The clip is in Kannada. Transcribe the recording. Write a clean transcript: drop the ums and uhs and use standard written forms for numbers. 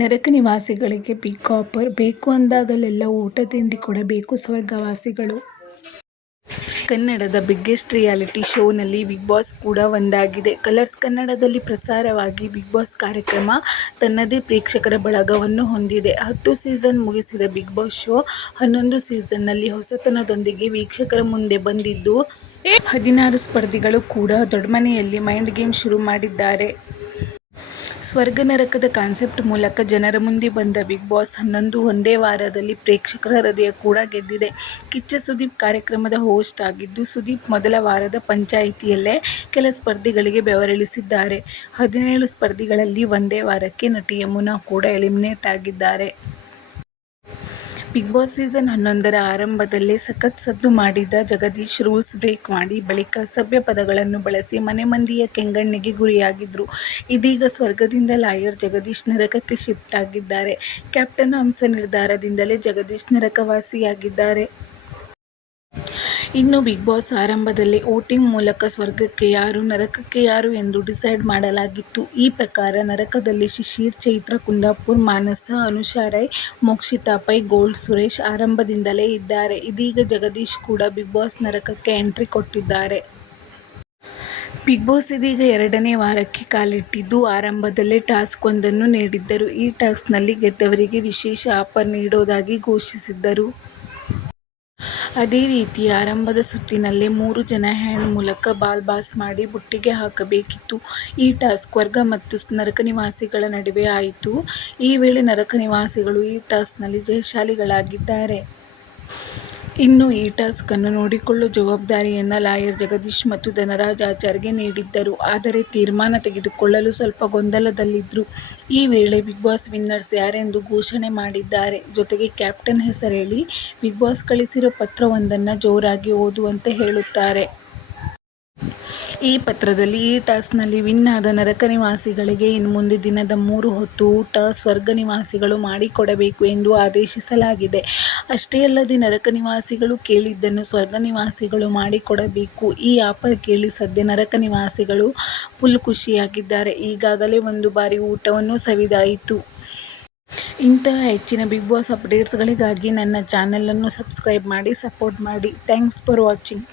ನರಕ ನಿವಾಸಿಗಳಿಗೆ ಬಿಗ್ ಆಫರ್, ಬೇಕು ಅಂದಾಗಲೆಲ್ಲ ಊಟ ತಿಂಡಿ ಕೊಡಬೇಕು ಸ್ವರ್ಗವಾಸಿಗಳು. ಕನ್ನಡದ ಬಿಗ್ಗೆಸ್ಟ್ ರಿಯಾಲಿಟಿ ಶೋನಲ್ಲಿ ಬಿಗ್ ಬಾಸ್ ಕೂಡ ಒಂದಾಗಿದೆ. ಕಲರ್ಸ್ ಕನ್ನಡದಲ್ಲಿ ಪ್ರಸಾರವಾಗಿ ಬಿಗ್ ಬಾಸ್ ಕಾರ್ಯಕ್ರಮ ತನ್ನದೇ ಪ್ರೇಕ್ಷಕರ ಬಳಗವನ್ನು ಹೊಂದಿದೆ. 10 ಸೀಸನ್ ಮುಗಿಸಿದ ಬಿಗ್ ಬಾಸ್ ಶೋ 11 ಸೀಸನ್ನಲ್ಲಿ ಹೊಸತನದೊಂದಿಗೆ ವೀಕ್ಷಕರ ಮುಂದೆ ಬಂದಿದ್ದು, 16 ಸ್ಪರ್ಧಿಗಳು ಕೂಡ ದೊಡ್ಮನೆಯಲ್ಲಿ ಮೈಂಡ್ ಗೇಮ್ ಶುರು ಮಾಡಿದ್ದಾರೆ. ಸ್ವರ್ಗ ನರಕದ ಕಾನ್ಸೆಪ್ಟ್ ಮೂಲಕ ಜನರ ಮುಂದೆ ಬಂದ ಬಿಗ್ ಬಾಸ್ 11 ಒಂದೇ ವಾರದಲ್ಲಿ ಪ್ರೇಕ್ಷಕರ ಹೃದಯ ಕೂಡ ಗೆದ್ದಿದೆ. ಕಿಚ್ಚ ಸುದೀಪ್ ಕಾರ್ಯಕ್ರಮದ ಹೋಸ್ಟ್ ಆಗಿದ್ದು, ಸುದೀಪ್ ಮೊದಲ ವಾರದ ಪಂಚಾಯಿತಿಯಲ್ಲೇ ಕೆಲ ಸ್ಪರ್ಧಿಗಳಿಗೆ ಬೆವರಿಳಿಸಿದ್ದಾರೆ. 17 ಸ್ಪರ್ಧಿಗಳಲ್ಲಿ ಒಂದೇ ವಾರಕ್ಕೆ ನಟಿ ಯಮುನಾ ಕೂಡ ಎಲಿಮಿನೇಟ್ ಆಗಿದ್ದಾರೆ. ಬಿಗ್ ಬಾಸ್ ಸೀಸನ್ 11ರ ಆರಂಭದಲ್ಲೇ ಸಖತ್ ಸದ್ದು ಮಾಡಿದ ಜಗದೀಶ್ ರೂಲ್ಸ್ ಬ್ರೇಕ್ ಮಾಡಿ ಬಳಿಕ ಸಭ್ಯ ಪದಗಳನ್ನು ಬಳಸಿ ಮನೆ ಮಂದಿಯ ಕೆಂಗಣ್ಣಿಗೆ ಗುರಿಯಾಗಿದ್ರು. ಇದೀಗ ಸ್ವರ್ಗದಿಂದ ಲಾಯರ್ ಜಗದೀಶ್ ನರಕಕ್ಕೆ ಶಿಫ್ಟ್ ಆಗಿದ್ದಾರೆ. ಕ್ಯಾಪ್ಟನ್ ಹಂಸ ನಿರ್ಧಾರದಿಂದಲೇ ಜಗದೀಶ್ ನರಕವಾಸಿಯಾಗಿದ್ದಾರೆ. ಇನ್ನು ಬಿಗ್ ಬಾಸ್ ಆರಂಭದಲ್ಲೇ ವೋಟಿಂಗ್ ಮೂಲಕ ಸ್ವರ್ಗಕ್ಕೆ ಯಾರು, ನರಕಕ್ಕೆ ಯಾರು ಎಂದು ಡಿಸೈಡ್ ಮಾಡಲಾಗಿತ್ತು. ಈ ಪ್ರಕಾರ ನರಕದಲ್ಲಿ ಶಿಶಿರ್, ಚೈತ್ರ, ಕುಂದಾಪುರ್, ಮಾನಸ, ಅನುಷಾ ರೈ, ಮೋಕ್ಷಿತಾ ಪೈ, ಗೋಲ್ಡ್ ಸುರೇಶ್ ಆರಂಭದಿಂದಲೇ ಇದ್ದಾರೆ. ಇದೀಗ ಜಗದೀಶ್ ಕೂಡ ಬಿಗ್ ಬಾಸ್ ನರಕಕ್ಕೆ ಎಂಟ್ರಿ ಕೊಟ್ಟಿದ್ದಾರೆ. ಬಿಗ್ ಬಾಸ್ ಇದೀಗ 2ನೇ ವಾರಕ್ಕೆ ಕಾಲಿಟ್ಟಿದ್ದು, ಆರಂಭದಲ್ಲೇ ಟಾಸ್ಕ್ ಒಂದನ್ನು ನೀಡಿದ್ದರು. ಈ ಟಾಸ್ಕ್ನಲ್ಲಿ ಗೆದ್ದವರಿಗೆ ವಿಶೇಷ ಆಫರ್ ನೀಡೋದಾಗಿ ಘೋಷಿಸಿದ್ದರು. ಅದೇ ರೀತಿ ಆರಂಭದ ಸುತ್ತಿನಲ್ಲೇ 3 ಜನ ಹ್ಯಾಂಡ್ ಮೂಲಕ ಬಾಲ್ ಪಾಸ್ ಮಾಡಿ ಬುಟ್ಟಿಗೆ ಹಾಕಬೇಕಿತ್ತು. ಈ ಟಾಸ್ಕ್ ಸ್ವರ್ಗ ಮತ್ತು ನರಕ ನಿವಾಸಿಗಳ ನಡುವೆ ಆಯಿತು. ಈ ವೇಳೆ ನರಕ ನಿವಾಸಿಗಳು ಈ ಟಾಸ್ಕ್ನಲ್ಲಿ ಜಯಶಾಲಿಗಳಾಗಿದ್ದಾರೆ. ಇನ್ನು ಈ ಟಾಸ್ಕ್ ಅನ್ನು ನೋಡಿಕೊಳ್ಳೋ ಜವಾಬ್ದಾರಿಯನ್ನ ಲಾಯರ್ ಜಗದೀಶ್ ಮತ್ತು ಧನರಾಜ್ ಆಚಾರ್ಗೆ ನೀಡಿದ್ದರು. ಆದರೆ ತೀರ್ಮಾನ ತೆಗೆದುಕೊಳ್ಳಲು ಸ್ವಲ್ಪ ಗೊಂದಲದಲ್ಲಿದ್ರು. ಈ ವೇಳೆ ಬಿಗ್ ಬಾಸ್ ವಿನ್ನರ್ಸ್ ಯಾರೆಂದು ಘೋಷಣೆ ಮಾಡಿದ್ದಾರೆ. ಜೊತೆಗೆ ಕ್ಯಾಪ್ಟನ್ ಹೆಸರೇಳಿ ಬಿಗ್ ಬಾಸ್ ಕಳಿಸಿರೋ ಪತ್ರವೊಂದನ್ನ ಜೋರಾಗಿ ಓದುವಂತೆ ಹೇಳುತ್ತಾರೆ. ಈ ಪತ್ರದಲ್ಲಿ ಈ ಟಾಸ್ಕ್ನಲ್ಲಿ ವಿನ್ ಆದ ನರಕ ನಿವಾಸಿಗಳಿಗೆ ಇನ್ಮುಂದೆ ದಿನದ 3 ಹೊತ್ತು ಊಟ ಸ್ವರ್ಗ ನಿವಾಸಿಗಳು ಮಾಡಿಕೊಡಬೇಕು ಎಂದು ಆದೇಶಿಸಲಾಗಿದೆ. ಅಷ್ಟೇ ಅಲ್ಲದೆ ನರಕ ನಿವಾಸಿಗಳು ಕೇಳಿದ್ದನ್ನು ಸ್ವರ್ಗ ನಿವಾಸಿಗಳು ಮಾಡಿಕೊಡಬೇಕು. ಈ ಆಫರ್ ಕೇಳಿ ಸದ್ಯ ನರಕ ನಿವಾಸಿಗಳು ಫುಲ್ ಖುಷಿಯಾಗಿದ್ದಾರೆ. ಈಗಾಗಲೇ ಒಂದು ಬಾರಿ ಊಟವನ್ನು ಸವಿದಾಯಿತು. ಇಂತಹ ಹೆಚ್ಚಿನ ಬಿಗ್ ಬಾಸ್ ಅಪ್ಡೇಟ್ಸ್ಗಳಿಗಾಗಿ ನನ್ನ ಚಾನೆಲ್ ಅನ್ನು ಸಬ್ಸ್ಕ್ರೈಬ್ ಮಾಡಿ ಸಪೋರ್ಟ್ ಮಾಡಿ. Thanks for watching.